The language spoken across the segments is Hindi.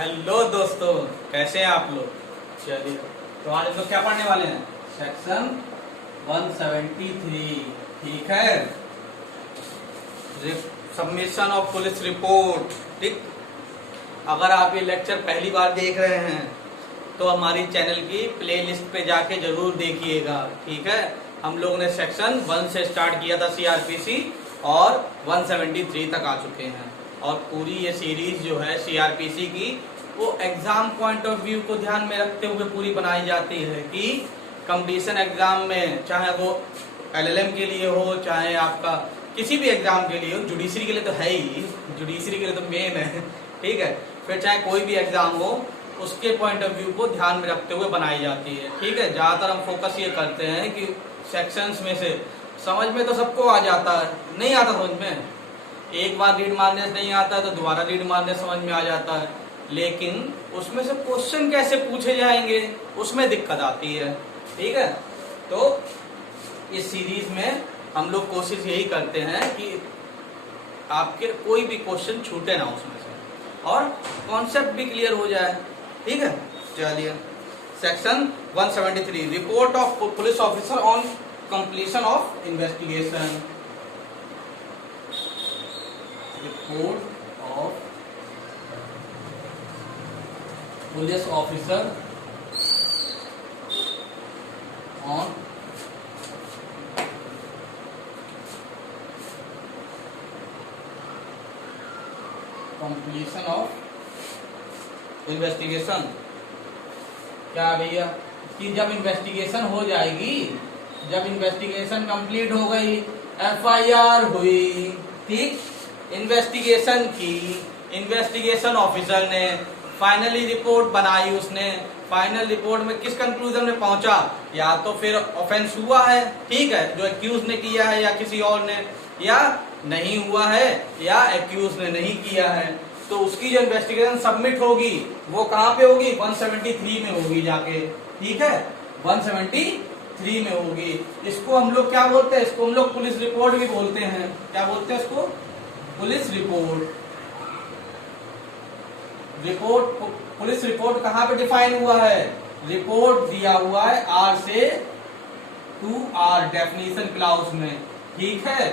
हेलो दोस्तों, कैसे हैं आप लोग। चलिए, तो आज हम लोग क्या पढ़ने वाले हैं? सेक्शन 173। ठीक है, सबमिशन ऑफ पुलिस रिपोर्ट। ठीक, अगर आप ये लेक्चर पहली बार देख रहे हैं तो हमारी चैनल की प्लेलिस्ट पे जाके जरूर देखिएगा। ठीक है, हम लोग ने सेक्शन 1 से स्टार्ट किया था सीआरपीसी और 173 तक आ चुके हैं। और पूरी ये सीरीज जो है सीआरपीसी की, वो एग्जाम पॉइंट ऑफ व्यू को ध्यान में रखते हुए पूरी बनाई जाती है कि कंपटीशन एग्जाम में, चाहे वो एलएलएम के लिए हो, चाहे आपका किसी भी एग्जाम के लिए हो, जुडिशरी के लिए तो है ही, जुडिशरी के लिए तो मेन है। ठीक है, फिर चाहे कोई भी एग्जाम हो, उसके पॉइंट ऑफ व्यू को ध्यान में रखते हुए बनाई जाती है। ठीक है, ज्यादातर हम फोकस ये करते हैं कि सेक्शंस में से समझ में तो सबको आ जाता है, नहीं आता समझ में, एक बार रीड मारने से नहीं आता है तो दोबारा रीड मारने समझ में आ जाता है, लेकिन उसमें से क्वेश्चन कैसे पूछे जाएंगे उसमें दिक्कत आती है। ठीक है, तो इस सीरीज में हम लोग कोशिश यही करते हैं कि आपके कोई भी क्वेश्चन छूटे ना उसमें से, और कॉन्सेप्ट भी क्लियर हो जाए। ठीक है, चलिए, section 173 report of police officer on completion of investigation. Report of police officer on completion of investigation. क्या भैया कि जब इन्वेस्टिगेशन हो जाएगी, जब इन्वेस्टिगेशन कंप्लीट हो गई, एफआईआर हुई, ठीक, इन्वेस्टिगेशन की, इन्वेस्टिगेशन ऑफिसर ने फाइनली रिपोर्ट बनाई, उसने फाइनल रिपोर्ट में किस कंक्लूजन में पहुंचा, या तो फिर ऑफेंस हुआ है, ठीक है, जो एक्यूज ने किया है या किसी और ने, या नहीं हुआ है या एक्यूज ने नहीं किया है, तो उसकी जो इन्वेस्टिगेशन सबमिट होगी वो कहाँ पे होगी? 173 में होगी जाके। ठीक है, 173 में होगी। इसको हम लोग क्या बोलते हैं? इसको हम लोग पुलिस रिपोर्ट भी बोलते हैं। क्या बोलते हैं इसको? Police report. Report, police report कहाँ पे डिफाइन हुआ है? रिपोर्ट दिया हुआ है R से 2R डेफिनेशन क्लाउज में। ठीक है,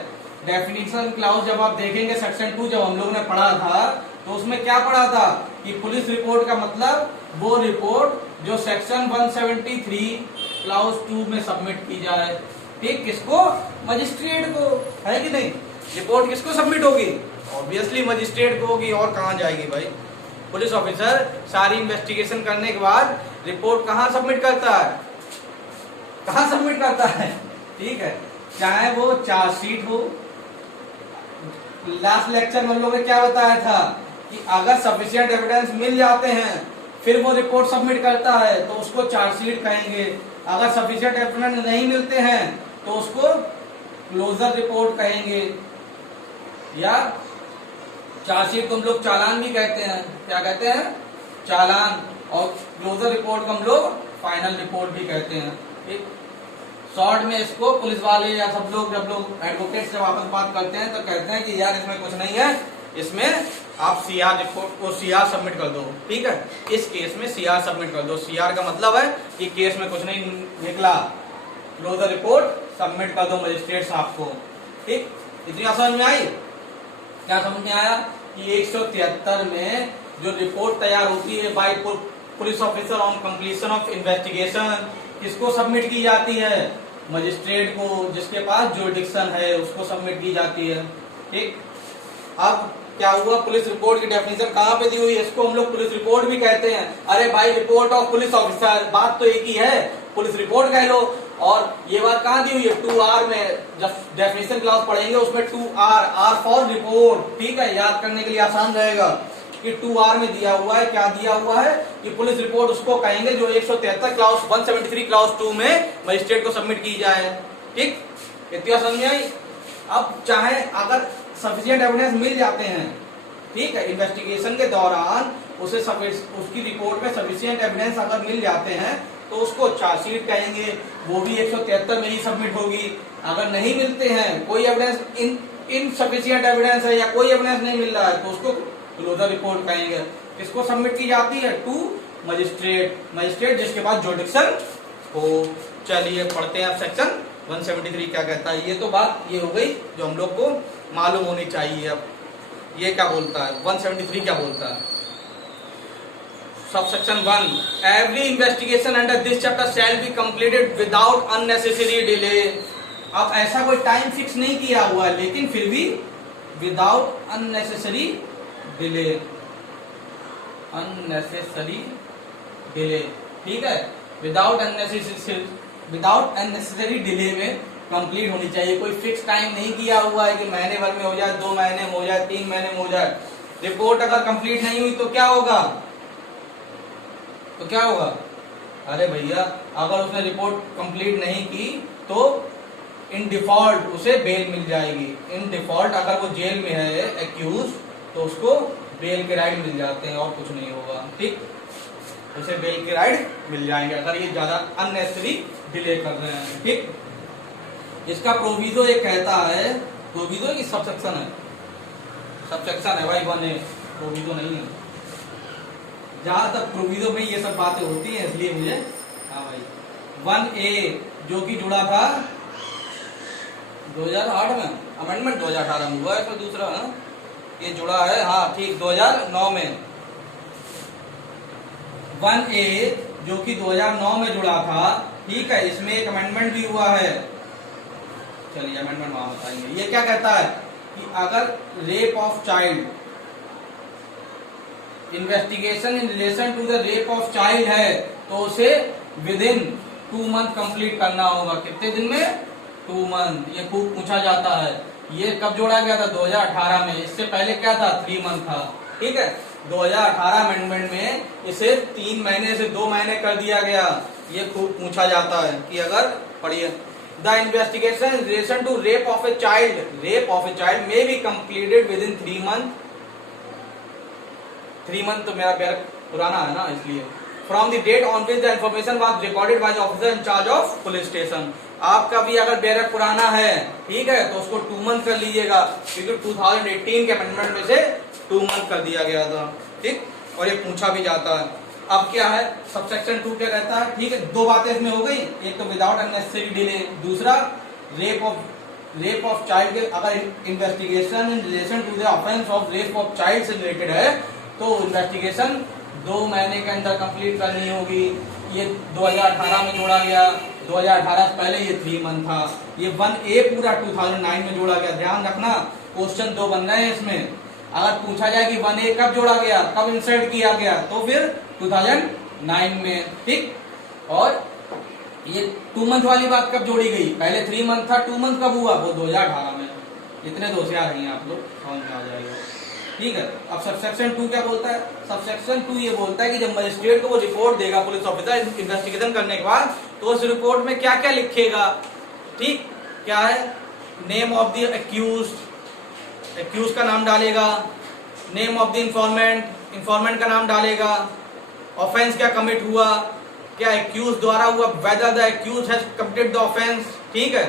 डेफिनेशन क्लाउज जब आप देखेंगे सेक्शन 2 जब हम लोग ने पढ़ा था, तो उसमें क्या पढ़ा था कि पुलिस रिपोर्ट का मतलब वो रिपोर्ट जो सेक्शन 173 क्लाउज 2 में सबमिट की जाए। ठीक, किसको? मजिस्ट्रेट को, है कि नहीं? रिपोर्ट किसको सबमिट होगी? ऑब्वियसली मजिस्ट्रेट को होगी, और कहाँ जाएगी भाई? पुलिस ऑफिसर सारी इन्वेस्टिगेशन करने के बाद रिपोर्ट कहाँ सबमिट करता है? कहाँ सबमिट करता है? ठीक है, चाहे वो चार्जशीट हो, लास्ट लेक्चर में हम लोगों ने क्या बताया था कि अगर सफिशिएंट एविडेंस मिल जाते हैं फिर वो रिपोर्ट सबमिट करता है तो उसको चार्जशीट कहेंगे। अगर सफिशिएंट एविडेंस नहीं मिलते हैं तो उसको क्लोजर रिपोर्ट कहेंगे, या चार्जशीट को हम लोग चालान भी कहते हैं। क्या कहते हैं? चालान। और क्लोजर रिपोर्ट को हम लोग फाइनल रिपोर्ट भी कहते हैं। ठीक, शॉर्ट में इसको पुलिस वाले या सब लोग, जब लोग एडवोकेट से वापस बात करते हैं तो कहते हैं कि यार इसमें कुछ नहीं है, इसमें आप सीआर रिपोर्ट को सीआर सबमिट कर दो। ठीक है, इस केस में सीआर सबमिट कर दो। सीआर का मतलब है कि केस में कुछ नहीं निकला, क्लोजर रिपोर्ट सबमिट कर दो मजिस्ट्रेट साहब को। ठीक, इतनी समझ में आई? क्या समझ में आया कि 173 में जो रिपोर्ट तैयार होती है by police officer on completion of investigation, किसको सबमिट की जाती है? मजिस्ट्रेट को, जिसके पास जुरिडिक्शन है उसको सबमिट की जाती है। ठीक, अब क्या हुआ? पुलिस रिपोर्ट की डेफिनेशन कहाँ पे दी हुई है? इसको हम लोग पुलिस रिपोर्ट भी कहते हैं। अरे भाई, रिपोर्ट ऑफ पुलिस ऑफिसर, बात तो एक ही है, पुलिस रिपोर्ट कह लो। और ये बात कहाँ दी हुई है? 2R में। जब डेफिनेशन क्लास पढ़ेंगे उसमें 2R, R फॉर रिपोर्ट। ठीक है, याद करने के लिए आसान रहेगा कि 2R में दिया हुआ है। क्या दिया हुआ है कि पुलिस रिपोर्ट उसको कहेंगे जो 173 क्लास 173 क्लास 2 में मजिस्ट्रेट को सबमिट की जाए। ठीक, इतना समझ में आई? अब चाहे अगर सफिशिएंट एविडेंस मिल जाते हैं, ठीक है, इन्वेस्टिगेशन के दौरान उसे उसकी रिपोर्ट में सफिशिएंट एविडेंस अगर मिल जाते हैं तो उसको चार्जशीट कहेंगे, वो भी 173 में ही सबमिट होगी। अगर नहीं मिलते हैं, कोई एविडेंस इनसफिशिएंट एविडेंस है या कोई एविडेंस नहीं मिल रहा है तो उसको क्लोजर रिपोर्ट कहेंगे। किसको सबमिट की जाती है? टू मजिस्ट्रेट, मजिस्ट्रेट जिसके पास जुडिक्शन हो। चलिए पढ़ते हैं अब सेक्शन 173 क्या कहता है। ये तो बात ये हो गई जो हम लोग को मालूम होनी चाहिए। अब ये क्या बोलता है, 173 क्या बोलता है? Subsection 1, every investigation under this chapter shall be completed without unnecessary delay. अब ऐसा कोई टाइम फिक्स नहीं किया हुआ है, लेकिन फिर भी without unnecessary delay, unnecessary delay, ठीक है, विदाउट अननेसेसरी डिले में कंप्लीट होनी चाहिए। कोई फिक्स टाइम नहीं किया हुआ है कि महीने भर में हो जाए, 2 महीने में हो जाए, 3 महीने में हो जाए। रिपोर्ट अगर कंप्लीट नहीं हुई तो क्या होगा? तो क्या होगा? अरे भैया, अगर उसने रिपोर्ट कंप्लीट नहीं की तो इन डिफॉल्ट उसे बेल मिल जाएगी। इन डिफॉल्ट अगर वो जेल में है एक्यूज, तो उसको बेल के राइट मिल जाते हैं और कुछ नहीं होगा, ठीक, उसे बेल के राइट मिल जाएंगे अगर ये ज्यादा अननेसेसरी डिले कर रहे हैं, ठीक। इसका प्रोविजो ये कहता है, प्रोविजो की सबसेक्शन है, सबसेक्शन है भाई 1A, प्रोविजो नहीं है। जहां तक प्रोविजो में ये सब बातें होती हैं, इसलिए मुझे, हाँ भाई 1A जो कि जुड़ा था 2008 में, अमेंडमेंट 2018 में हुआ है, इसमें दूसरा है ये जुड़ा है, हाँ ठीक, 2009 में 1A जो कि 2009 में जुड़ा था, ठीक है, इसमें एक अमेंडमेंट भी हुआ है। चलिए अमेंडमेंट वहां बताएंगे। ये क्या कहता है कि अगर rape of child, investigation in relation to the rape of child है तो उसे विद इन 2 मंथ कंप्लीट करना होगा। कितने दिन में? 2 मंथ। ये खूब पूछा जाता है। ये कब जोड़ा गया था? 2018 में। इससे पहले क्या था? 3 मंथ था, ठीक है। 2018 अमेंडमेंट में इसे 3 महीने से 2 महीने कर दिया गया। ये खूब पूछा जाता है कि अगर, पढ़िए, the investigation in relation to rape of a child may be completed within 3 month. 3 month तो मेरा बेरक पुराना है ना, इसलिए। From the date on which the information was recorded by the officer in charge of police station. आपका भी अगर बेरक पुराना है, ठीक है, तो उसको 2 मंथ कर लीजिएगा, क्योंकि 2018 के अमेंडमेंट में से 2 मंथ कर दिया गया था, ठीक। और ये पूछा भी जाता है। अब क्या है, सबसेक्शन 2 क्या कहता है? ठीक है, 2 बातें इसमें हो गई, एक तो विदाउट अननेसेसरी डिले, दूसरा रेप ऑफ चाइल्ड के अगर investigation in relation to the offence of rape of child से रिलेटेड है तो इन्वेस्टिगेशन 2 महीने के अंदर कंप्लीट करनी होगी। ये 2018 में जोड़ा गया, 2018 से पहले ये 3 मंथ था। ये 1A पूरा 2009 में जोड़ा गया। ध्यान रखना, क्वेश्चन 2 बन रहे हैं इसमें। अगर पूछा जाए कि 1A कब जोड़ा गया, कब इंसर्ट किया गया, तो फिर 2009 में, ठीक। और ये 2 मंथ वाली बात कब जोड़ी गई? पहले 3 मंथ था, 2 मंथ कब हुआ? वो 2018 में। इतने तो होशियार हैं आप लोग, समझ में आ जाएगा, ठीक है। अब सबसेक्शन 2 क्या बोलता है? सबसेक्शन 2 ये बोलता है कि जब मजिस्ट्रेट को वो रिपोर्ट देगा पुलिस ऑफिसर इन्वेस्टिगेशन करने के बाद, तो उस रिपोर्ट में क्या क्या लिखेगा, ठीक, क्या है? नेम ऑफ द एक्यूज का नाम डालेगा, नेम ऑफ द इंफॉर्मेंट का नाम डालेगा, ऑफेंस क्या कमिट हुआ, क्या एक्यूज द्वारा हुआ, whether the accused has committed the offence, ठीक है।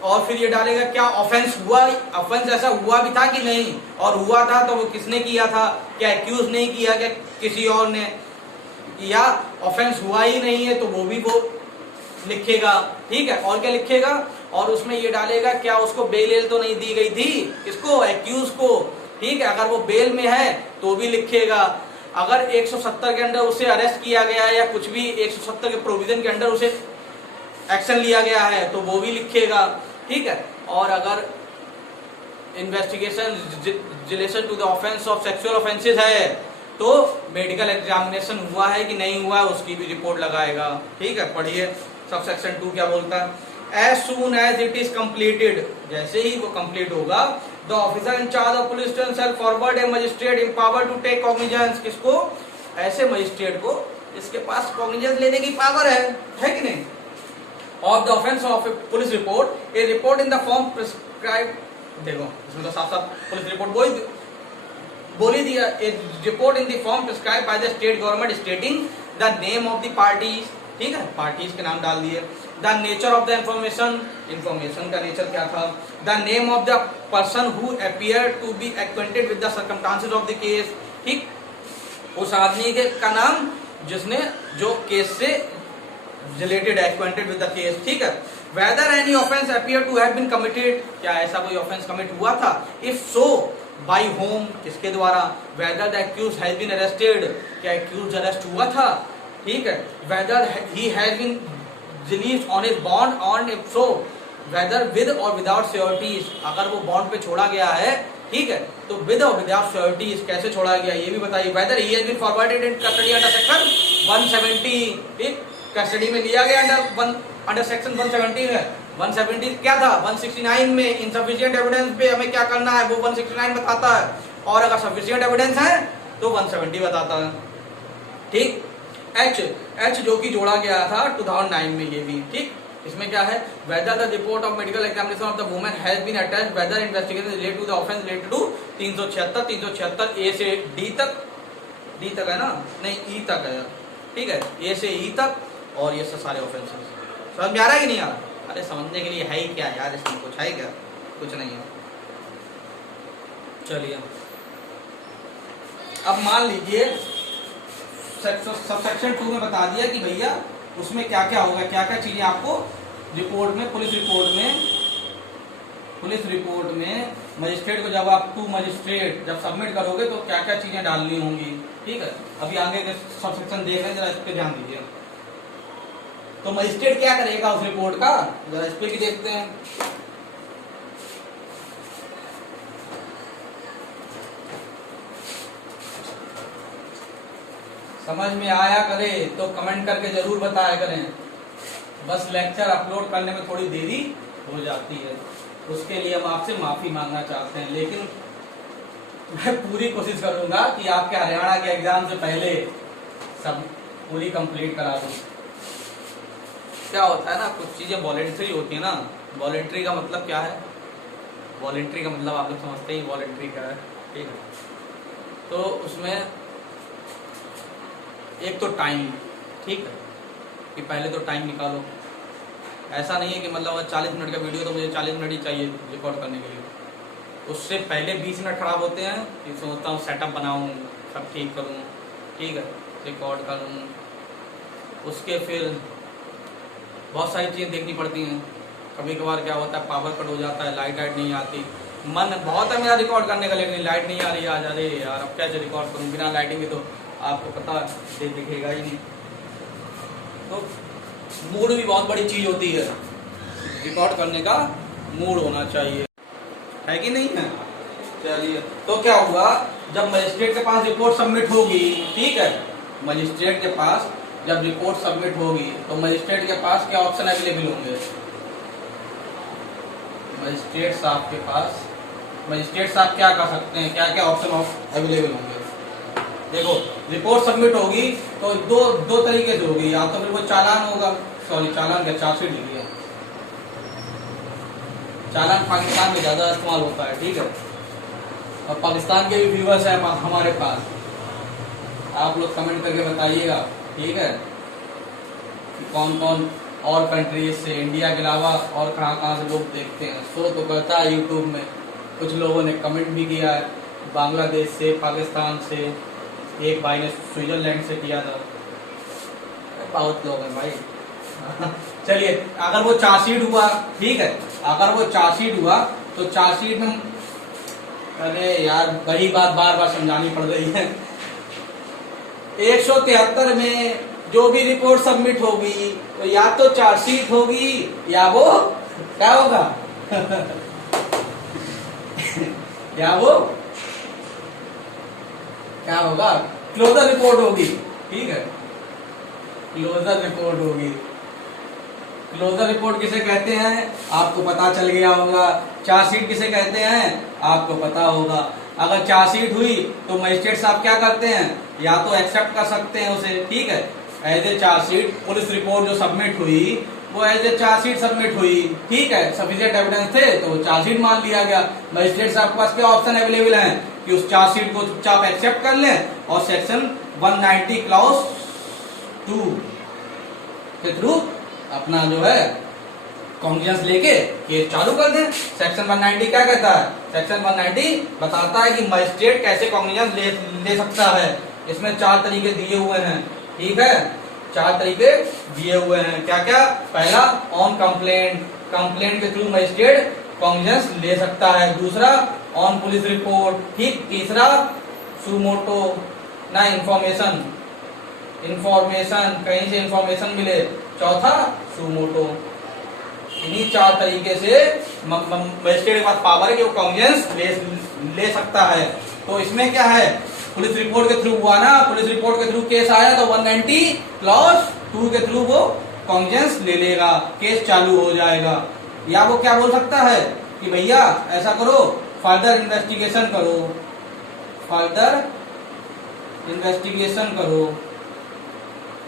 और फिर ये डालेगा क्या ऑफेंस हुआ, ऑफेंस ऐसा हुआ भी था कि नहीं, और हुआ था तो वो किसने किया था, क्या एक्यूज नहीं किया, क्या किसी और ने, या ऑफेंस हुआ ही नहीं है तो वो भी वो लिखेगा, ठीक है। और क्या लिखेगा? और उसमें ये डालेगा क्या उसको बेल तो नहीं दी गई थी, किसको? एक्यूज को, ठीक है। अगर वो बेल में है तो भी लिखेगा। अगर 170 के अंदर उसे अरेस्ट किया गया है या कुछ भी 170 के प्रोविजन के अंदर उसे एक्शन लिया गया है तो वो भी लिखेगा, ठीक है। और अगर investigation relation to the offence of sexual offences है तो मेडिकल एग्जामिनेशन हुआ है कि नहीं हुआ है उसकी भी रिपोर्ट लगाएगा, ठीक है। पढ़िए सबसेक्शन 2 क्या बोलता है? As soon as it is completed, जैसे ही वो कंप्लीट होगा, the officer in charge of police station shall forward a magistrate empowered to take cognizance. किसको? ऐसे मजिस्ट्रेट को इसके पास कॉग्निजेंस लेने की पावर है कि नहीं, of the offence of A police report, A report in the form prescribe. देखो इसमें तो साफ साफ पुलिस रिपोर्ट बोल ही दिया, a report in the form prescribed by the state government stating the name of the parties, ठीक है, पार्टीज के नाम डाल दिए। The nature of the information का नेचर क्या था, the name of the person who appear to be acquainted with the circumstances of the case, ठीक, उस आदमी के का नाम जिसने जो केस से related acquainted with the case, ठीक है। Whether any offence appear to have been committed, क्या ऐसा कोई ऑफेंस कमिट हुआ था, इफ सो बाय होम, किसके द्वारा, whether the accused has been arrested, क्या एक्यूज अरेस्ट हुआ था, ठीक है, whether he has been released on his bond on, if so whether with और विदाउट सिक्योरिटीज, अगर वो बॉन्ड पे छोड़ा गया है, ठीक है, तो विद और विदाउट सिक्योरिटीज कैसे छोड़ा गया ये भी बताइए। Whether he has been forwarded in custody under section 170, ठीक, कस्टडी में लिया गया अंडर सेक्शन 170 में। 170 क्या था, 169 में इनसफिशिएंट एविडेंस पे हमें क्या करना है वो 169 बताता है, और अगर सफिशिएंट एविडेंस है तो 170 बताता है, ठीक। एच जो कि जोड़ा गया था 2009 में, ये भी ठीक। इसमें क्या है, whether the report of medical examination of the women has been attached, whether investigation related to the offence related to 376 A से डी तक है ना, नहीं ई तक है, ठीक है, ए से ई तक, और ये सारे ऑफेंसेस समझ में आ रहा है कि नहीं आ रहा? अरे समझने के लिए है ही क्या यार, इसमें कुछ है क्या, कुछ नहीं है। चलिए अब मान लीजिए सब सेक्शन 2 में बता दिया कि भैया उसमें क्या क्या होगा, क्या क्या चीजें आपको रिपोर्ट में, पुलिस रिपोर्ट में मजिस्ट्रेट को जब आप मजिस्ट्रेट जब सबमिट करोगे तो क्या क्या चीजें डालनी होंगी, ठीक है। अभी आगे के सब सेक्शन देख रहे हैं, जरा इस पे ध्यान दीजिए। तो मजिस्ट्रेट क्या करेगा उस रिपोर्ट का, जरा इस पे भी देखते हैं। समझ में आया करे तो कमेंट करके जरूर बताया करें, बस लेक्चर अपलोड करने में थोड़ी देरी हो जाती है, उसके लिए हम आपसे माफी मांगना चाहते हैं, लेकिन मैं पूरी कोशिश करूंगा कि आपके हरियाणा के एग्जाम से पहले सब पूरी कंप्लीट करा दूं। क्या होता है ना, कुछ चीजें वॉलेंट्री होती है ना, वॉलेंट्री का मतलब क्या है, वॉलेंट्री का मतलब आप लोग समझते ही वॉलेंट्री क्या है, ठीक है। तो उसमें एक तो टाइम, ठीक है, कि पहले तो टाइम निकालो, ऐसा नहीं है कि मतलब 40 मिनट का वीडियो तो मुझे 40 मिनट ही चाहिए रिकॉर्ड करने के लिए, उससे पहले 20 मिनट खराब होते हैं कि सोचता हूँ सेटअप बनाऊँ, सब ठीक करूँ, ठीक है, रिकॉर्ड करूँ, उसके फिर बहुत सारी चीज़ें देखनी पड़ती हैं। कभी कभार क्या होता है, पावर कट हो जाता है, लाइट नहीं आती, मन बहुत है मेरा रिकॉर्ड करने का, लेकिन लाइट नहीं आ रही आज, अरे यार अब कैसे रिकॉर्ड करूँ बिना लाइटिंग के, तो आपको पता दिखेगा ही नहीं। तो मूड भी बहुत बड़ी चीज होती है, रिकॉर्ड करने का मूड होना चाहिए, है कि नहीं है। चलिए तो क्या हुआ, जब मजिस्ट्रेट के पास रिपोर्ट सबमिट होगी, ठीक है, मजिस्ट्रेट के पास जब रिपोर्ट सबमिट होगी तो मजिस्ट्रेट के पास क्या ऑप्शन अवेलेबल होंगे, मजिस्ट्रेट साहब क्या कर सकते हैं, क्या क्या ऑप्शन अवेलेबल होंगे। देखो रिपोर्ट सबमिट होगी तो दो तरीके से होगी, या तो फिर वो चालान होगा, चालान क्या, चार्जशीट लिखिए, चालान पाकिस्तान में ज्यादा इस्तेमाल होता है, ठीक है, और पाकिस्तान के भी व्यूअर्स हैं हमारे पास, आप लोग कमेंट करके बताइएगा, ठीक है, कि कौन कौन और कंट्रीज से, इंडिया के अलावा और कहाँ से लोग देखते हैं। शो तो करता है यूट्यूब में, कुछ लोगों ने कमेंट भी किया है, बांग्लादेश से, पाकिस्तान से, एक भाई ने स्विट्जरलैंड से किया था, बहुत लोग हैं भाई। चलिए अगर वो चार्जशीट हुआ, ठीक है, अगर वो चार्जशीट हुआ तो चार्जशीट में, अरे यार वही बात बार बार समझानी पड़ रही है, 173 में जो भी रिपोर्ट सबमिट होगी तो या तो चार्जशीट होगी या वो क्या होगा या वो क्या होगा, क्लोजर रिपोर्ट होगी, ठीक है, क्लोजर रिपोर्ट होगी। क्लोजर रिपोर्ट किसे कहते हैं आपको पता चल गया होगा, चार्जशीट किसे कहते हैं आपको पता होगा। अगर चार्जशीट हुई तो मजिस्ट्रेट साहब क्या करते हैं, या तो एक्सेप्ट कर सकते हैं उसे, ठीक है, as a chargesheet, police report जो सबमिट हुई वो एज ए चार्जशीट सबमिट हुई, ठीक है, सफिशिएंट एविडेंस थे तो चार्जशीट मान लिया गया। मजिस्ट्रेट साहब के पास क्या ऑप्शन अवेलेबल है कि उस चार्जशीट को चुपचाप एक्सेप्ट कर लें और सेक्शन 190 क्लॉज 2 के थ्रू अपना जो है कॉन्ग्निजेंस लेके केस चालू कर दें। सेक्शन 190 क्या कहता है? सेक्शन 190 बताता है कि मजिस्ट्रेट कैसे कॉन्ग्निजेंस ले सकता है। इसमें 4 तरीके दिए हुए हैं, ठीक है, 4 तरीके दिए हुए हैं। क्या क्या? पहला, ऑन कंप्लेंट, कंप्लेंट के थ्रू मजिस्ट्रेट कॉन्ग्निजेंस ले सकता है। दूसरा, ऑन पुलिस रिपोर्ट, ठीक। तीसरा, सुमोटो ना इंफॉर्मेशन, कहीं से इंफॉर्मेशन मिले। चौथा, सुमोटो। इन्हीं 4 तरीके से मजिस्ट्रेट के पास पावर है कि वो कॉन्ग्निजेंस ले सकता है। तो इसमें क्या है, पुलिस रिपोर्ट के थ्रू हुआ ना, पुलिस रिपोर्ट के थ्रू केस आया तो 190 क्लॉज 2 के थ्रू वो कॉन्ग्निजेंस ले लेगा, केस चालू हो जाएगा। या वो क्या बोल सकता है कि भैया ऐसा करो, फर्दर इन्वेस्टिगेशन करो, फर्दर इन्वेस्टिगेशन करो,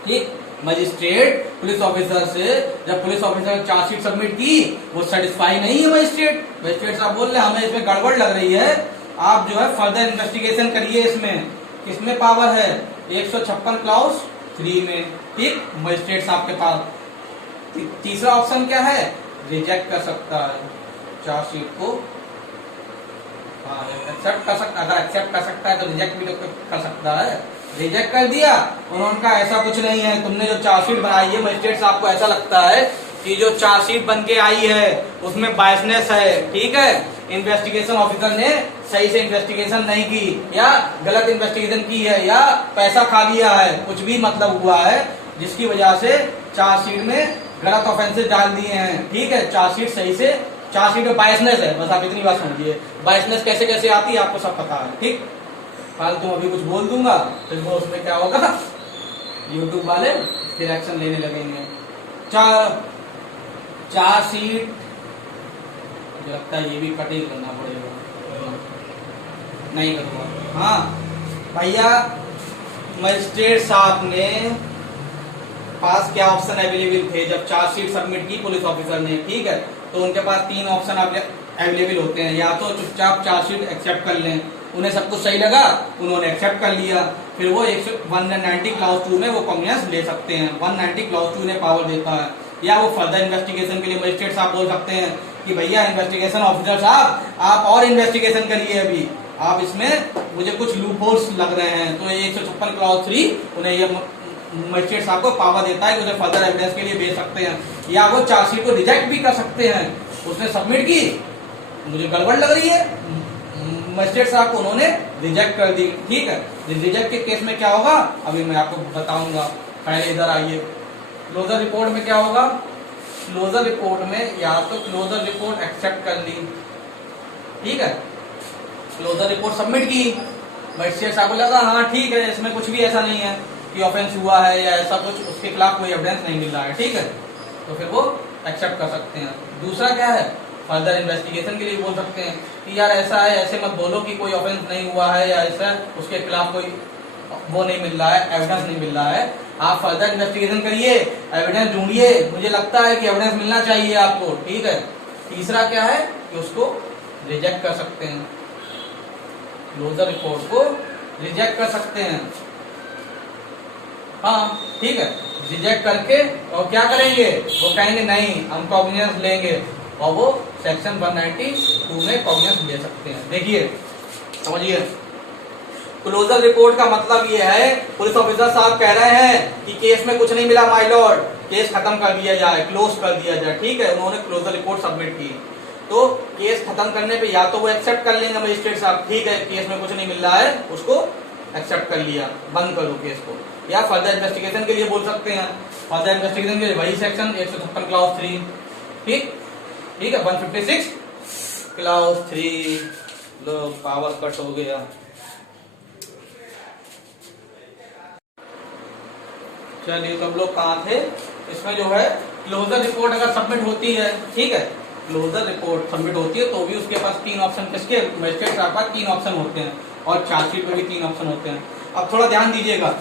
ठीक। मजिस्ट्रेट पुलिस ऑफिसर से, जब पुलिस ऑफिसर ने चार्जशीट सबमिट की, वो सेटिस्फाई नहीं है मजिस्ट्रेट साहब बोल रहे हमें इसमें गड़बड़ लग रही है, आप जो है फर्दर इन्वेस्टिगेशन करिए। इसमें किसमें पावर है? 156 क्लॉज 3 में, ठीक, मजिस्ट्रेट साहब के पास। तीसरा ऑप्शन क्या है? रिजेक्ट कर सकता है चार्जशीट को, एक्सेप्ट कर सकता, अगर एक्सेप्ट कर सकता है तो रिजेक्ट भी तो कर सकता है। रिजेक्ट कर दिया उन्होंने कहा ऐसा कुछ नहीं है, तुमने जो चार्जशीट बनाई है, मजिस्ट्रेट साहब को ऐसा लगता है कि जो चार्जशीट बन के आई है उसमें बायसनेस है, ठीक है, इन्वेस्टिगेशन ऑफिसर ने सही से इन्वेस्टिगेशन नहीं की, या गलत इन्वेस्टिगेशन की है, या पैसा खा लिया है, कुछ भी मतलब हुआ है जिसकी वजह से चार्जशीट में गलत ऑफेंसेस डाल दिए हैं, ठीक है। चार्जशीट सही से, चार्जशीट में बायसनेस है, बस आप इतनी बात समझिए। बायसनेस कैसे कैसे आती है आपको सब पता है, ठीक। फालतू अभी कुछ बोल दूंगा फिर वो उसमें क्या होगा, यूट्यूब वाले फिर एक्शन लेने लगेंगे। चार्जशीट मुझे लगता है ये भी कट ही करना पड़ेगा, नहीं करूँगा। हाँ भैया, मजिस्ट्रेट साहब ने पास क्या ऑप्शन अवेलेबल थे जब चार्जशीट सबमिट की पुलिस ऑफिसर ने, ठीक है, तो उनके पास 3 ऑप्शन अवेलेबल होते हैं। या तो चुपचाप चार्जशीट एक्सेप्ट कर लें, उन्हें सब कुछ सही लगा, उन्होंने एक्सेप्ट कर लिया, फिर वो 190 क्लॉज 2 में वो कॉन्ग्निजेंस ले सकते हैं, 190 क्लॉज 2 ने पावर देता है। या वो फर्दर इन्वेस्टिगेशन के लिए मजिस्ट्रेट साहब बोल सकते हैं कि भैया इन्वेस्टिगेशन ऑफिसर साहब आप और इन्वेस्टिगेशन करिए, अभी आप इसमें मुझे कुछ लूप होल्स लग रहे हैं, तो 156 क्लॉज 3 उन्हें ये मजिस्ट्रेट साहब को पावर देता है कि उसे फर्दर एविडेंस के लिए भेज सकते हैं। या वो चार्जशीट को रिजेक्ट भी कर सकते हैं, उसने सबमिट की, मुझे गड़बड़ लग रही है, मजिस्ट्रेट साहब को उन्होंने रिजेक्ट कर दी, ठीक है। रिजेक्ट के केस में क्या होगा अभी मैं आपको बताऊंगा, पहले इधर आइए। क्लोजर रिपोर्ट में क्या होगा? क्लोजर रिपोर्ट में या तो क्लोजर रिपोर्ट एक्सेप्ट कर ली, ठीक है, क्लोजर रिपोर्ट सबमिट की, मजिस्ट्रेट साहब को लगा हाँ ठीक है, इसमें कुछ भी ऐसा नहीं है कि ऑफेंस हुआ है या ऐसा कुछ, उसके खिलाफ कोई एविडेंस नहीं मिल रहा है, ठीक है, तो फिर वो एक्सेप्ट कर सकते हैं। दूसरा क्या है? फर्दर इन्वेस्टिगेशन के लिए बोल सकते हैं कि यार ऐसा है, ऐसे मत बोलो कि कोई ऑफेंस नहीं हुआ है या ऐसा, उसके खिलाफ कोई वो नहीं मिल रहा है, एविडेंस नहीं मिल रहा है, आप फर्दर इन्वेस्टिगेशन करिए, एविडेंस ढूंढिए, मुझे लगता है कि एविडेंस मिलना चाहिए आपको, ठीक है। तीसरा क्या है कि उसको रिजेक्ट कर सकते हैं, क्लोजर रिपोर्ट को रिजेक्ट कर सकते हैं, हाँ ठीक है, रिजेक्ट करके और क्या करेंगे, वो कहेंगे नहीं हम कॉग्निजेंस लेंगे, और वो सेक्शन 192 में कॉग्निजेंस ले सकते हैं। देखिए समझिए, क्लोजर रिपोर्ट का मतलब ये है, पुलिस ऑफिसर साहब कह रहे हैं कि केस में कुछ नहीं मिला माय लॉर्ड, केस खत्म कर दिया जाए, क्लोज कर दिया जाए, ठीक है, उन्होंने क्लोजर रिपोर्ट सबमिट की, तो केस खत्म करने पे या तो वो एक्सेप्ट कर लेंगे मजिस्ट्रेट साहब, ठीक है केस में कुछ नहीं मिल रहा है, उसको एक्सेप्ट कर लिया, बंद करो केस को, या फर्दर इन्वेस्टिगेशन के लिए बोल सकते हैं, फर्दर इन्वेस्टिगेशन के लिए वही सेक्शन 156 क्लॉज 3, ठीक ठीक है, 156 क्लॉज 3, लो पावर कट हो गया। चलिए तो हम लोग कहाँ थे, इसमें जो है क्लोजर रिपोर्ट अगर सबमिट होती है, ठीक है, क्लोजर रिपोर्ट सबमिट होती है तो भी उसके पास 3 ऑप्शन, किसके मजिस्ट्रेट साहब के पास 3 ऑप्शन होते हैं, और चार्जशीट में भी 3 ऑप्शन होते हैं। अब थोड़ा ध्यान दीजिएगा,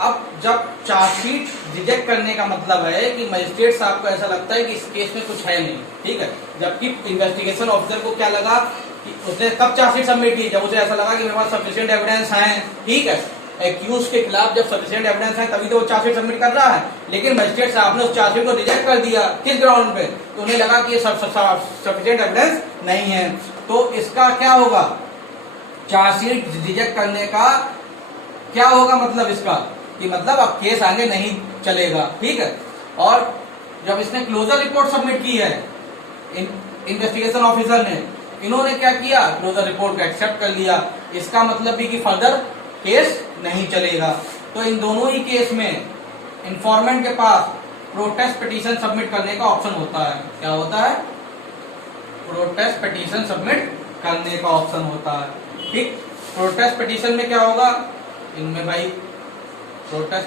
अब जब चार्जशीट रिजेक्ट करने का मतलब है कि मजिस्ट्रेट साहब को ऐसा लगता है कि इस केस में कुछ है नहीं, ठीक है, जबकि इन्वेस्टिगेशन ऑफिसर को क्या लगा कि उसने कब चार्जशीट सबमिट की, जब उसे ऐसा लगा कि मेरे पास सफिशिएंट एविडेंस है, ठीक है, एक्यूज के खिलाफ जब सफिशिएंट एविडेंस है तभी तो वो चार्जशीट सबमिट कर रहा है, लेकिन मजिस्ट्रेट साहब ने उस चार्जशीट को रिजेक्ट कर दिया। किस ग्राउंड पे? तो उन्हें लगा कि ये सफिशिएंट एविडेंस नहीं है। तो इसका क्या होगा, चार्जशीट रिजेक्ट करने का क्या होगा मतलब इसका, कि मतलब अब केस आगे नहीं चलेगा, ठीक है। और जब इसने क्लोजर रिपोर्ट सबमिट की है इन्वेस्टिगेशन ऑफिसर ने, इन्होंने क्या किया, क्लोजर रिपोर्ट को एक्सेप्ट कर लिया, इसका मतलब भी कि फर्दर केस नहीं चलेगा। तो इन दोनों ही केस में इंफॉर्मेंट के पास प्रोटेस्ट पिटीशन सबमिट करने का ऑप्शन होता है। क्या होता है? प्रोटेस्ट पिटीशन सबमिट करने का ऑप्शन होता है, ठीक। प्रोटेस्ट पिटीशन में क्या होगा इनमें भाई, प्रोटेस्ट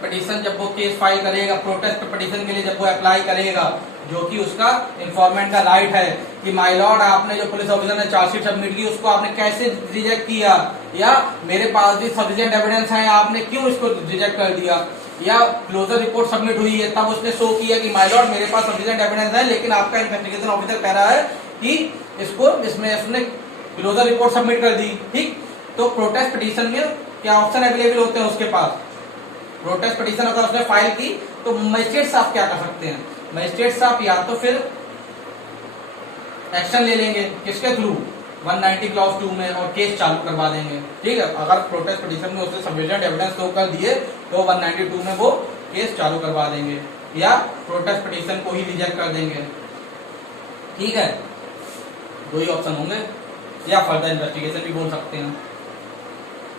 पिटीशन जब वो केस फाइल करेगा, प्रोटेस्ट पिटीशन के लिए जब वो अप्लाई करेगा, जो कि उसका इंफॉर्मेंट का राइट है कि माय लॉर्ड आपने जो पुलिस ऑफिसर ने चार्जशीट सबमिट की उसको आपने कैसे रिजेक्ट किया, या मेरे पास भी सफिशिएंट एविडेंस है आपने क्यों इसको रिजेक्ट कर दिया, या क्लोजर रिपोर्ट सबमिट हुई है तब उसने शो किया कि माय लॉर्ड मेरे पास सफिशिएंट एविडेंस है, लेकिन आपका इन्वेस्टिगेशन ऑफिसर कह रहा है कि इसमें उसने क्लोजर रिपोर्ट सबमिट कर दी, ठीक। तो प्रोटेस्ट पिटीशन में क्या ऑप्शन अवेलेबल होते हैं उसके पास, प्रोटेस्ट पिटीशन अगर उसने फाइल की तो मजिस्ट्रेट साहब क्या कर सकते हैं, मजिस्ट्रेट साहब या तो फिर एक्शन ले लेंगे, किसके थ्रू, 190 क्लॉज 2 में, और केस चालू करवा देंगे, ठीक है। अगर प्रोटेस्ट पिटीशन में उसने सफिशिएंट एविडेंस शो कर दिए तो 192 में वो केस चालू करवा देंगे, या प्रोटेस्ट पिटीशन को ही रिजेक्ट कर देंगे, ठीक है। दो ही ऑप्शन होंगे, या फर्दर इन्वेस्टिगेशन भी बोल सकते हैं,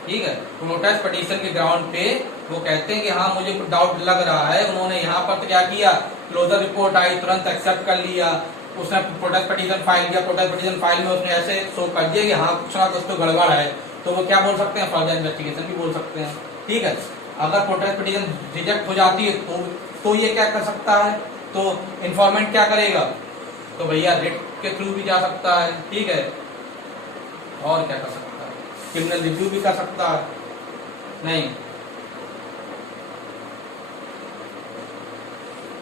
ठीक है। प्रोटेस्ट पिटीशन के ग्राउंड पे वो कहते हैं कि हाँ मुझे कुछ डाउट लग रहा है, उन्होंने यहाँ पर तो क्या किया, क्लोजर रिपोर्ट आई तुरंत एक्सेप्ट कर लिया, उसने प्रोटेस्ट पिटीशन फाइल किया, प्रोटेस्ट पिटीशन फाइल में उसने ऐसे शो कर दिया कि हाँ कुछ ना कुछ तो गड़बड़ है, तो वो क्या बोल सकते हैं, फर्दर इन्वेस्टिगेशन भी बोल सकते हैं, ठीक है। अगर प्रोटेस्ट पिटीशन रिजेक्ट हो जाती है तो ये क्या कर सकता है, तो इन्फॉर्मेंट क्या करेगा, तो भैया रिट के थ्रू भी जा सकता है, ठीक है। और क्या कर सकता है, क्रिमिनल रिव्यू भी कर सकता है, नहीं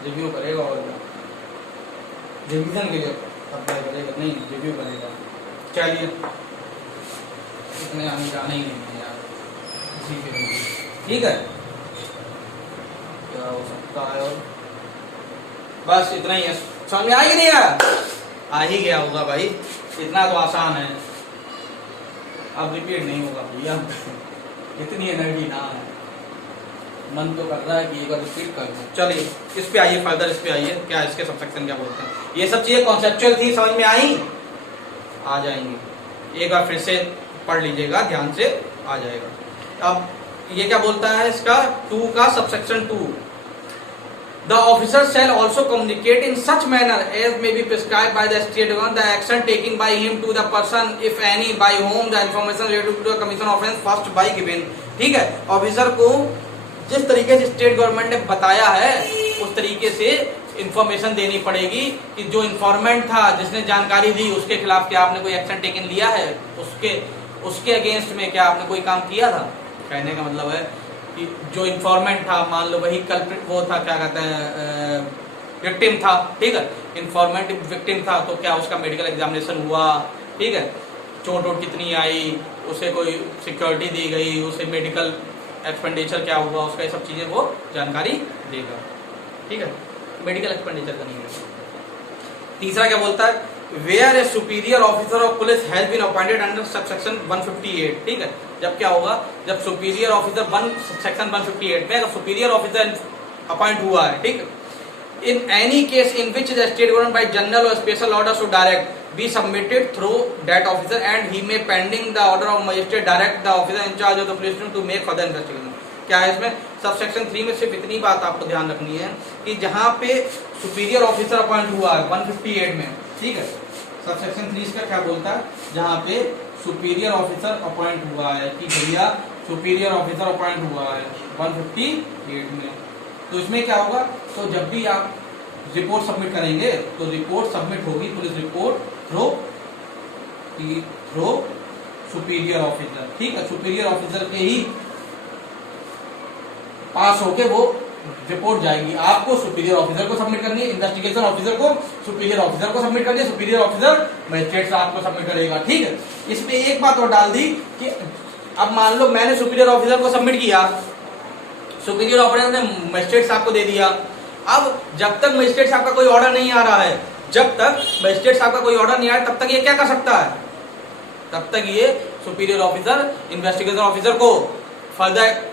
रिव्यू करेगा, और रिवीजन के लिए अप्लाई करेगा, नहीं रिव्यू करेगा। चलिए इतने आने जाने ही नहीं यार, इसी के लिए, ठीक है। क्या हो सकता है, और बस इतना ही है, समझ में आ ही नहीं आया, आ ही गया होगा भाई, इतना तो आसान है, अब रिपीट नहीं होगा भैया, इतनी एनर्जी ना है, मन तो कर रहा है कि एक बार रिपीट कर दूं। चलिए इस पे आइए, फर्दर इस पे आइए, क्या इसके सबसेक्शन क्या बोलते हैं, ये सब चीजें कॉन्सेप्चुअल थी, समझ में आई, आ जाएंगी, एक बार फिर से पढ़ लीजिएगा ध्यान से, आ जाएगा। अब ये क्या बोलता है इसका 2 का subsection 2, The officer shall also communicate in such manner as may be prescribed by the state government the action taken by him to the person, if any, by whom the information related to the commission offence first by given, ठीक है। ऑफिसर को जिस तरीके से स्टेट गवर्नमेंट ने बताया है उस तरीके से इंफॉर्मेशन देनी पड़ेगी कि जो इन्फॉर्मेंट था जिसने जानकारी दी उसके खिलाफ क्या आपने कोई एक्शन टेकन लिया है, उसके अगेंस्ट में क्या आपने कोई काम किया था। कहने का मतलब है कि जो इन्फॉर्मेंट था, मान लो वही कल्प्रिट वो था, क्या कहते हैं विक्टिम था, ठीक है, इन्फॉर्मेंट विक्टिम था, तो क्या उसका मेडिकल एग्जामिनेशन हुआ, ठीक है, चोट वोट कितनी आई, उसे कोई सिक्योरिटी दी गई, उसे मेडिकल एक्सपेंडिचर क्या हुआ, उसका ये सब चीजें वो जानकारी देगा, ठीक है, मेडिकल एक्सपेंडिचर का नहीं है। तीसरा क्या बोलता है, where a superior officer of police has been appointed under subsection 158, ठीक है। जब क्या होगा, जब सुपीरियर ऑफिसर सेक्शन 158 में अगर सुपीरियर ऑफिसर अपॉइंट हुआ है, ठीक, in any case in which the state government by general or special order to direct be submitted through that officer and he may pending the order of magistrate direct the officer in charge of the police to make further investigation. क्या है इसमें, सबसेक्शन 3 में सिर्फ इतनी बात आपको ध्यान रखनी है कि जहां पे सुपीरियर ऑफिसर अपॉइंट हुआ है 158 में, ठीक है, सबसेक्शन 3 इसका क्या बोलता है, जहां पे सुपीरियर ऑफिसर अपॉइंट हुआ है कि भैया सुपीरियर ऑफिसर अपॉइंट हुआ है 158 में, तो इसमें क्या होगा, तो जब भी आप रिपोर्ट सबमिट करेंगे तो रिपोर्ट सबमिट होगी police report through superior officer, ठीक है, सुपीरियर ऑफिसर के ही पास होके वो रिपोर्ट जाएगी, आपको सुपीरियर ऑफिसर को सबमिट करनी है, इन्वेस्टिगेशन ऑफिसर को सुपीरियर ऑफिसर को सबमिट करनी है, सुपीरियर ऑफिसर मजिस्ट्रेट साहब को सबमिट करेगा। ठीक है, इसमें एक बात और डाल दी कि अब मान लो मैंने सुपीरियर ऑफिसर को सबमिट किया, सुपीरियर ऑफिसर ने मजिस्ट्रेट साहब को दे दिया। अब जब तक मजिस्ट्रेट साहब का कोई ऑर्डर नहीं आ रहा है, जब तक मजिस्ट्रेट साहब का कोई ऑर्डर नहीं आया, तब तक ये क्या कर सकता है, तब तक ये सुपीरियर ऑफिसर इन्वेस्टिगेशन ऑफिसर को फर्दर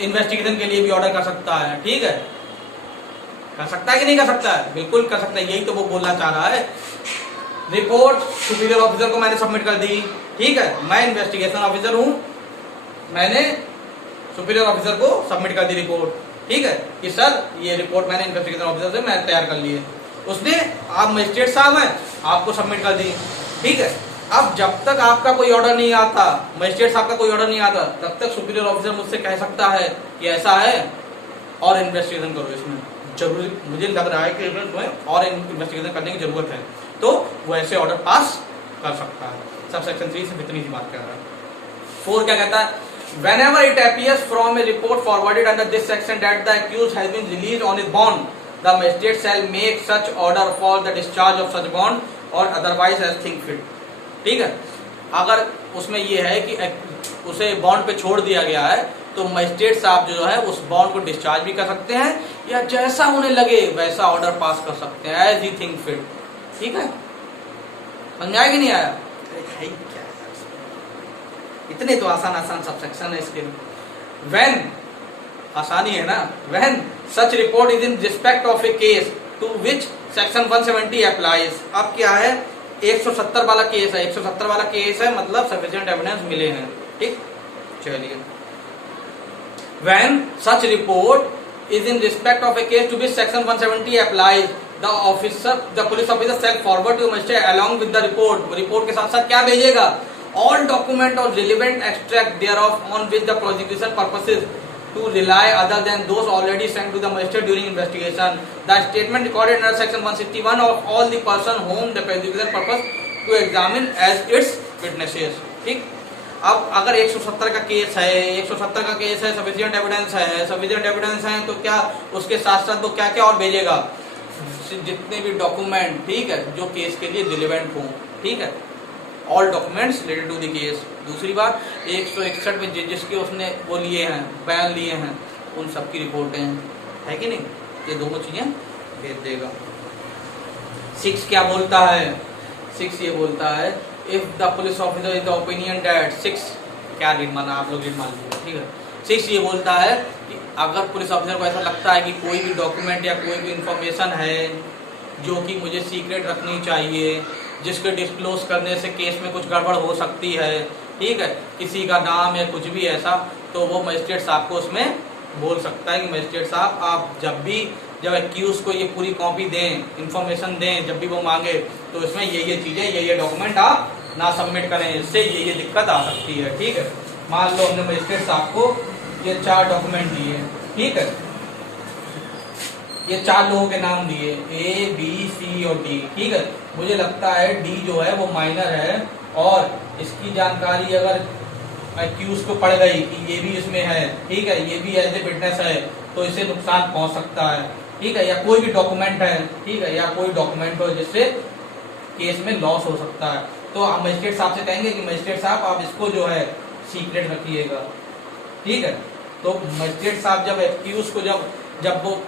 इन्वेस्टिगेशन के लिए भी ऑर्डर कर सकता है। ठीक है, कर सकता है कि नहीं कर सकता है, बिल्कुल कर सकता है, यही तो वो बोलना चाह रहा है। रिपोर्ट सुपीरियर ऑफिसर को मैंने सबमिट कर दी, ठीक है, मैं इन्वेस्टिगेशन ऑफिसर हूं, मैंने सुपीरियर ऑफिसर को सबमिट कर दी रिपोर्ट, ठीक है, कि सर ये रिपोर्ट मैंने इन्वेस्टिगेशन ऑफिसर से मैं तैयार कर ली है। उसने, आप मजिस्ट्रेट साहब हैं, आपको सबमिट कर दी, ठीक है। अब जब तक आपका कोई ऑर्डर नहीं आता, मजिस्ट्रेट साहब का कोई ऑर्डर नहीं आता, तब तक सुपीरियर ऑफिसर मुझसे कह सकता है कि ऐसा है और इन्वेस्टिगेशन करो, इसमें जरूरी मुझे लग रहा है कि तुम्हें और इन्वेस्टिगेशन करने की जरूरत है, तो वो ऐसे ऑर्डर पास कर सकता है। सब सेक्शन 3 से इतनी सी बात कर रहा है। 4 क्या कहता है, whenever it appears from a report forwarded under this section that the accused has been released on his bond, the magistrate shall make such order for the discharge of such bond or otherwise as think fit। ठीक है, अगर उसमें ये है कि उसे बॉन्ड पे छोड़ दिया गया है, तो मजिस्ट्रेट साहब जो है उस बॉन्ड को डिस्चार्ज भी कर सकते हैं, या जैसा उन्हें लगे वैसा ऑर्डर पास कर सकते हैं, एज ही थिंक फिट। ठीक है, समझ आया कि नहीं आया? अरे क्या इतने तो आसान आसान सबसेक्शन है इसके। व्हेन, आसानी है ना, when such report is in respect of a case to which section 170 applies. अब क्या है, 170 वाला केस है, 170 वाला केस है, मतलब सफिशिएंट एविडेंस मिले हैं। ठीक, चलिए, when such report is in respect of a case to which section 170 applies, the police officer shall forward to magistrate along with the report. Report के साथ साथ क्या भेजेगा, all document or relevant extract thereof on which the prosecution purposes to rely other than those already sent to the magistrate during investigation. The statement recorded under section 161 of all the person whom the prosecution purpose to examine as its witnesses। ठीक, अब अगर 170 का केस है, 170 का केस है, सफिशिएंट एविडेंस है, सफिशिएंट एविडेंस है, तो क्या उसके साथ साथ वो क्या क्या और भेजेगा, जितने भी डॉक्यूमेंट, ठीक है, जो केस के लिए रिलेवेंट हो। ठीक है, all documents related to the case. दूसरी बात, 161 में जिसके उसने वो लिए हैं, बयान लिए हैं, उन सबकी रिपोर्टें है कि नहीं, ये दोनों चीजें भेज देगा। 6 क्या बोलता है, 6 ये बोलता है, if the police officer is the opinion that, 6 क्या रीड माना, आप लोग रीड मान लीजिए। ठीक है, 6 ये बोलता है कि अगर पुलिस ऑफिसर को ऐसा लगता है कि कोई भी डॉक्यूमेंट या कोई भी इंफॉर्मेशन है जो कि मुझे सीक्रेट रखनी चाहिए, जिसके डिस्क्लोज करने से केस में कुछ गड़बड़ हो सकती है, ठीक है, किसी का नाम या कुछ भी ऐसा, तो वो मजिस्ट्रेट साहब को उसमें बोल सकता है कि मजिस्ट्रेट साहब आप जब एक्यूज को ये पूरी कॉपी दें, इंफॉर्मेशन दें, जब भी वो मांगे, तो इसमें ये चीजें, ये डॉक्यूमेंट आप ना सबमिट करें, इससे ये दिक्कत आ सकती है। ठीक है, मान लो हमने मजिस्ट्रेट साहब को ये 4 डॉक्यूमेंट दिए, ठीक है, ये 4 लोगों के नाम दिए, A, B, C और D। ठीक है, मुझे लगता है D जो है वो माइनर है, और इसकी जानकारी अगर एक्यूज को पड़ गई कि ये भी इसमें है, ठीक है, ये भी एज ए विटनेस है, तो इसे नुकसान पहुंच सकता है। ठीक है, या कोई भी डॉक्यूमेंट है, ठीक है, या कोई डॉक्यूमेंट हो जिससे केस में लॉस हो सकता है, तो आप मजिस्ट्रेट साहब से कहेंगे कि मजिस्ट्रेट साहब आप इसको जो है सीक्रेट रखिएगा। ठीक है, तो मजिस्ट्रेट साहब जब एक्यूज को जब वो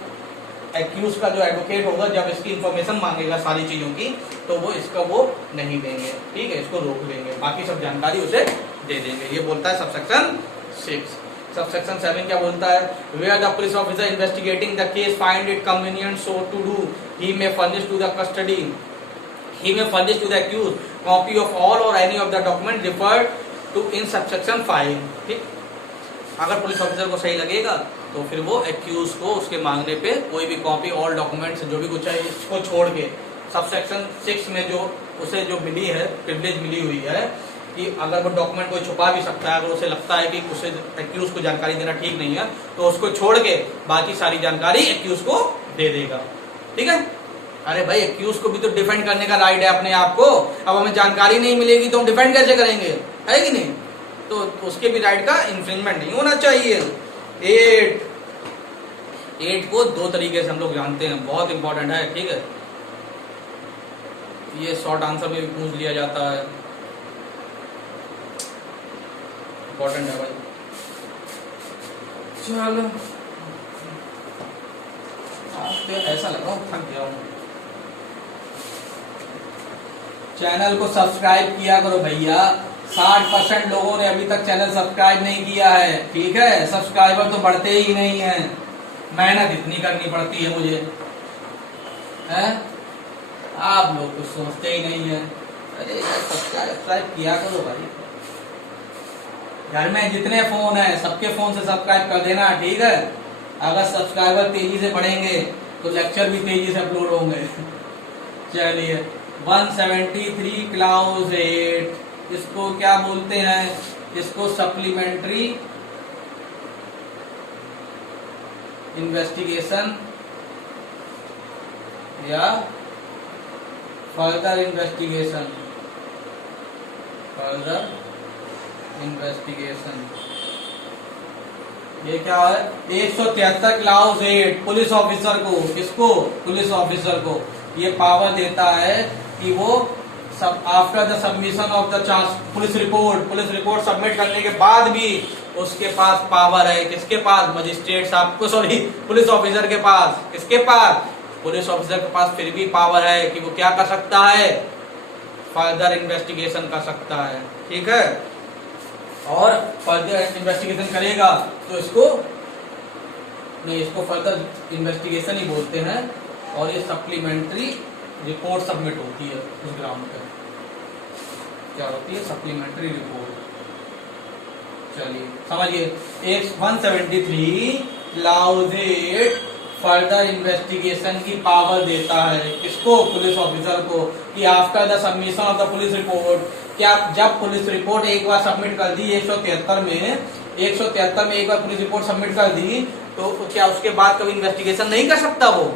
एक्यूज का जो एडवोकेट होगा, जब इसकी इंफॉर्मेशन मांगेगा सारी चीजों की, तो वो इसका वो नहीं देंगे। ठीक है, इसको रोक लेंगे, बाकी सब जानकारी उसे दे देंगे। ये बोलता है सबसेक्शन 6। सबसेक्शन 7 क्या बोलता है, where the police officer investigating the case find it convenient so to do, he may furnish to the custody, he may furnish to the accused copy of all or any of the document referred to in subsection 5। ठीक, अगर पुलिस ऑफिसर को सही लगेगा तो फिर वो एक्यूज को उसके मांगने पे कोई भी कॉपी, ऑल डॉक्यूमेंट्स जो भी कुछ है, इसको छोड़ के सबसेक्शन 6 में जो उसे जो मिली है, प्रिविलेज मिली हुई है कि अगर वो डॉक्यूमेंट कोई छुपा भी सकता है, अगर उसे लगता है कि उसे एक्यूज को जानकारी देना ठीक नहीं है, तो उसको छोड़ के बाकी सारी जानकारी एक्यूज को दे देगा। ठीक है, अरे भाई एक्यूज को भी तो डिफेंड करने का राइट है अपने आप को, अब हमें जानकारी नहीं मिलेगी तो हम डिफेंड कैसे करेंगे, है कि नहीं, तो उसके भी राइट का इन्फ्रिंजमेंट नहीं होना चाहिए। 8 8 को दो तरीके से हम लोग जानते हैं, बहुत इंपॉर्टेंट है, ठीक है। ये शॉर्ट आंसर में भी पूछ लिया जाता है, इंपॉर्टेंट है भाई। चलो तो ऐसा लग रहा हूँ थक गया हूँ। चैनल को सब्सक्राइब किया करो भैया, 60% लोगों ने अभी तक चैनल सब्सक्राइब नहीं किया है, ठीक है। सब्सक्राइबर तो बढ़ते ही नहीं है, मेहनत इतनी करनी पड़ती है मुझे, है? आप लोग कुछ सोचते ही नहीं है। अरे सब्सक्राइब किया करो भाई। घर में जितने फोन है सबके फोन से सब्सक्राइब कर देना, ठीक है। अगर सब्सक्राइबर तेजी से बढ़ेंगे तो लेक्चर भी तेजी से अपलोड होंगे। चलिए 173 क्लाउज 8, इसको क्या बोलते हैं? इसको सप्लीमेंट्री इन्वेस्टिगेशन या फर्दर इन्वेस्टिगेशन, फर्दर इन्वेस्टिगेशन। ये क्या है? 173 क्लाउज 8 पुलिस ऑफिसर को, किसको? पुलिस ऑफिसर को ये पावर देता है कि वो सब after the submission of the charge police report submit करने के बाद भी उसके पास पावर है, किसके पास? मजिस्ट्रेट साहब को, सॉरी पुलिस ऑफिसर के पास। किसके पास? पुलिस ऑफिसर के पास फिर भी पावर है कि वो क्या कर सकता है? फर्दर इन्वेस्टिगेशन कर सकता है, ठीक है। और फर्दर इन्वेस्टिगेशन करेगा तो इसको नहीं, इसको फर्दर इन्वेस्टिगेशन ही बोलते हैं। और ये सप्लीमेंट्री रिपोर्ट सबमिट होती है उस ग्राउंड पे, क्या होती है? Supplementary report. चलिए समझिए, 173 क्लाउज 8 फर्दर इन्वेस्टिगेशन की पावर देता है, किसको? पुलिस ऑफिसर को, कि after the submission of the police report, क्या जब पुलिस रिपोर्ट एक बार सबमिट कर दी 173 में एक बार पुलिस रिपोर्ट सबमिट कर दी तो क्या उसके बाद कभी इन्वेस्टिगेशन नहीं कर सकता वो?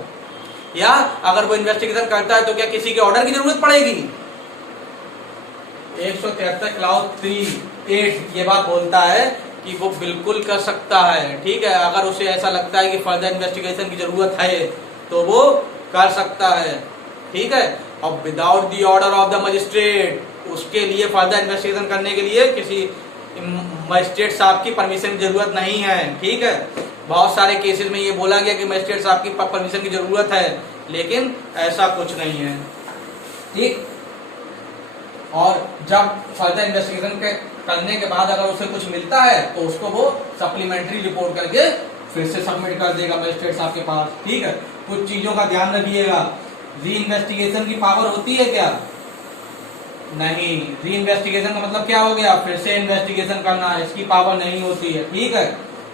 या अगर वो इन्वेस्टिगेशन करता है तो क्या किसी के ऑर्डर की जरूरत पड़ेगी? 173 क्लाउज 3(8) ये बात बोलता है कि वो बिल्कुल कर सकता है, ठीक है। अगर उसे ऐसा लगता है कि फर्दर इन्वेस्टिगेशन की जरूरत है तो वो कर सकता है, ठीक है। और without the order of the magistrate, उसके लिए फर्दर इन्वेस्टिगेशन करने के लिए किसी मजिस्ट्रेट साहब की परमिशन की जरूरत नहीं है, ठीक है। बहुत सारे केसेस में ये बोला गया कि मजिस्ट्रेट साहब की परमिशन की जरूरत है, लेकिन ऐसा कुछ नहीं है, ठीक। और जब फर्दर इन्वेस्टिगेशन करने के बाद अगर उसे कुछ मिलता है तो उसको वो सप्लीमेंट्री रिपोर्ट करके फिर से सबमिट कर देगा मजिस्ट्रेट साहब के पास, ठीक है। कुछ चीजों का ध्यान रखिएगा। री इन्वेस्टिगेशन की पावर होती है क्या? नहीं। री इन्वेस्टिगेशन का मतलब क्या हो गया? फिर से इन्वेस्टिगेशन करना, इसकी पावर नहीं होती है, ठीक है।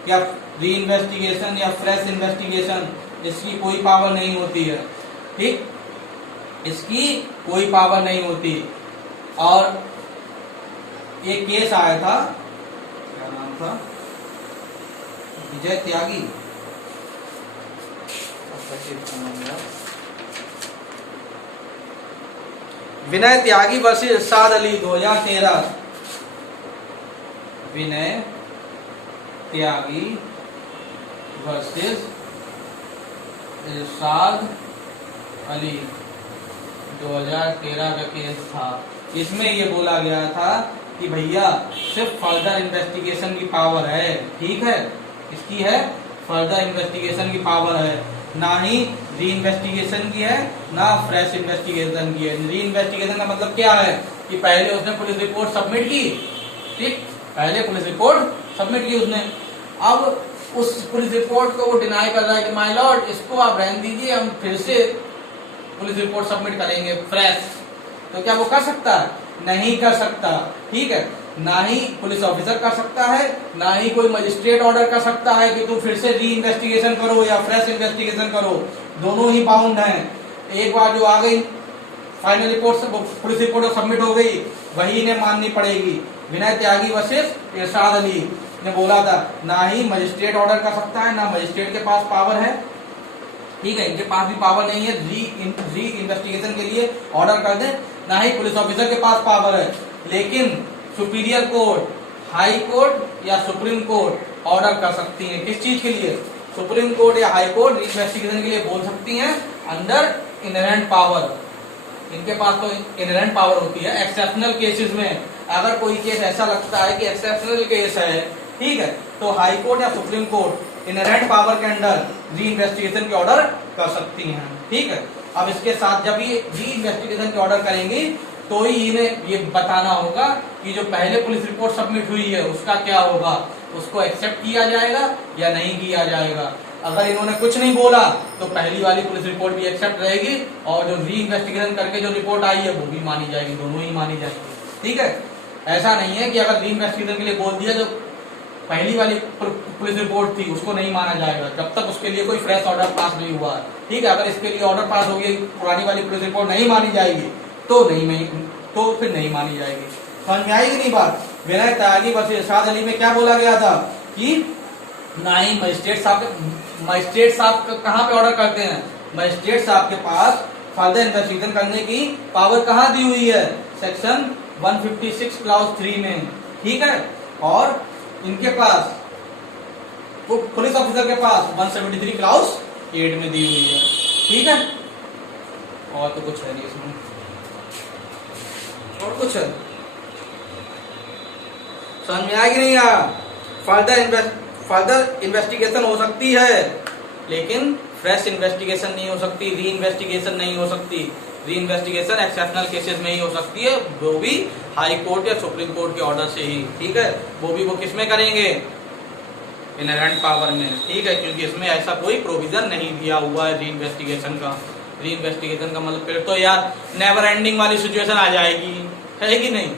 या री इन्वेस्टिगेशन या फ्रेश इन्वेस्टिगेशन, इसकी कोई पावर नहीं होती है, ठीक, इसकी कोई पावर नहीं होती। और एक केस आया था, क्या नाम था? विजय त्यागी, विनय त्यागी वर्सेस इरशाद अली 2013। विनय त्यागी वर्सेस इरशाद अली 2013 का केस था। इसमें ये बोला गया था कि भैया सिर्फ फर्दर इन्वेस्टिगेशन की पावर है, ठीक है, इसकी है फर्दर इन्वेस्टिगेशन की पावर है, ना ही री इन्वेस्टिगेशन की है, ना फ्रेश इन्वेस्टिगेशन की है। री इन्वेस्टिगेशन का मतलब क्या है कि पहले उसने पुलिस रिपोर्ट सबमिट की, ठीक, पहले पुलिस रिपोर्ट सबमिट की उसने, अब उस पुलिस रिपोर्ट को वो डिनाई कर रहा है कि माय लॉर्ड इसको आप रहने दीजिए, हम फिर से पुलिस रिपोर्ट सबमिट करेंगे फ्रेश। तो क्या वो कर सकता है? नहीं कर सकता, ठीक है। ना ही पुलिस ऑफिसर कर सकता है, ना ही कोई मजिस्ट्रेट ऑर्डर कर सकता है कि तुम फिर से री इन्वेस्टिगेशन करो या फ्रेश इन्वेस्टिगेशन करो, दोनों ही बाउंड हैं। एक बार जो आ गई final report, police report submit हो गई, वही इन्हें माननी पड़ेगी। विनय त्यागी वर्सेस इरशाद अली ने बोला था, ना ही मजिस्ट्रेट ऑर्डर कर सकता है, ना मजिस्ट्रेट के पास पावर है, ठीक है, इनके पास भी पावर नहीं है री इन्वेस्टिगेशन के लिए ऑर्डर कर दे, ना ही पुलिस ऑफिसर के पास पावर है। लेकिन सुपीरियर कोर्ट, हाई कोर्ट या सुप्रीम कोर्ट ऑर्डर कर सकती है, किस चीज के लिए? सुप्रीम कोर्ट या हाई कोर्ट री इन्वेस्टिगेशन के लिए बोल सकती हैं अंडर इनहेरेंट पावर। इनके पास तो इनहेरेंट पावर होती है। एक्सेप्शनल केसेस में अगर कोई केस ऐसा लगता है कि एक्सेप्शनल केस है, ठीक है, तो हाई कोर्ट या सुप्रीम कोर्ट इनहेरेंट पावर के अंडर री इन्वेस्टिगेशन के ऑर्डर कर सकती हैं, ठीक है। अब इसके साथ जब ये री इन्वेस्टिगेशन के ऑर्डर करेंगी तो ही इन्हें ये बताना होगा कि जो पहले पुलिस रिपोर्ट सबमिट हुई है उसका क्या होगा, उसको एक्सेप्ट किया जाएगा या नहीं किया जाएगा। अगर इन्होंने कुछ नहीं बोला तो पहली वाली पुलिस रिपोर्ट भी एक्सेप्ट रहेगी और जो री इन्वेस्टिगेशन करके जो रिपोर्ट आई है वो भी मानी जाएगी, दोनों ही मानी जाएगी, ठीक है। ऐसा नहीं है कि अगर री इन्वेस्टिगेशन के लिए बोल दिया जो पहली वाली पुलिस रिपोर्ट थी उसको नहीं माना जाएगा जब तक उसके लिए कोई फ्रेश ऑर्डर पास नहीं हुआ, ठीक है। अगर इसके लिए ऑर्डर पास हो गई, पुरानी वाली पुलिस रिपोर्ट नहीं मानी जाएगी तो फिर नहीं मानी जाएगी। समझ में आएगी नहीं बात। विनय त्यागी वर्सेस इरशाद अली में क्या बोला गया था कि ना ही मजिस्ट्रेट साहब कहाँ पे ऑर्डर करते हैं, मजिस्ट्रेट साहब के पास फर्दर इन्वेस्टिगेशन करने की पावर कहाँ दी हुई है, सेक्शन 156 क्लॉज 3 में, ठीक है। और इनके पास वो पुलिस ऑफिसर के पास 173 क्लॉज 8 में दी हुई है, ठीक है। और तो कुछ है नहीं इसमें, और कुछ है समझ में आया कि नहीं आया। फर्दर इन्वेस्टिगेशन हो सकती है लेकिन फ्रेश इन्वेस्टिगेशन नहीं हो सकती, री इन्वेस्टिगेशन नहीं हो सकती। री इन्वेस्टिगेशन एक्सेप्शनल केसेस में ही हो सकती है, वो भी हाई कोर्ट या सुप्रीम कोर्ट के ऑर्डर से ही, ठीक है। वो किस में करेंगे, इनहेरेंट पावर में, ठीक है, क्योंकि इसमें ऐसा कोई प्रोविजन नहीं दिया हुआ है री इन्वेस्टिगेशन का। री इन्वेस्टिगेशन का मतलब फिर तो यार नेवर एंडिंग वाली सिचुएशन आ जाएगी, है कि नहीं।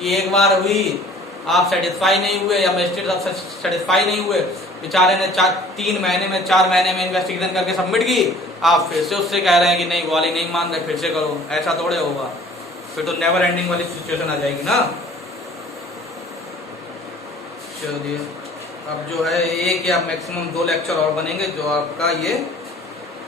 ये एक बार हुई, आप सेटिस्फाई नहीं हुए या मजिस्ट्रेट साहब सेटिस्फाई नहीं हुए, बेचारे ने 4 महीने में इन्वेस्टिगेशन करके सबमिट की, आप फिर से उससे कह रहे हैं कि नहीं वो वाली नहीं मान रहे, फिर से करो, ऐसा थोड़े होगा। फिर तो नेवर एंडिंग वाली सिचुएशन आ जाएगी ना। चलिए अब जो है एक या मैक्सिमम 2 लेक्चर और बनेंगे जो आपका ये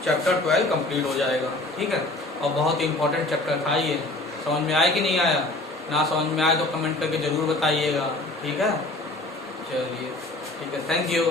चैप्टर 12 कंप्लीट हो जाएगा, ठीक है। और बहुत ही इंपॉर्टेंट चैप्टर था ये। समझ में आया कि नहीं आया, ना समझ में आए तो कमेंट करके जरूर बताइएगा, ठीक है। चलिए ठीक है, थैंक यू।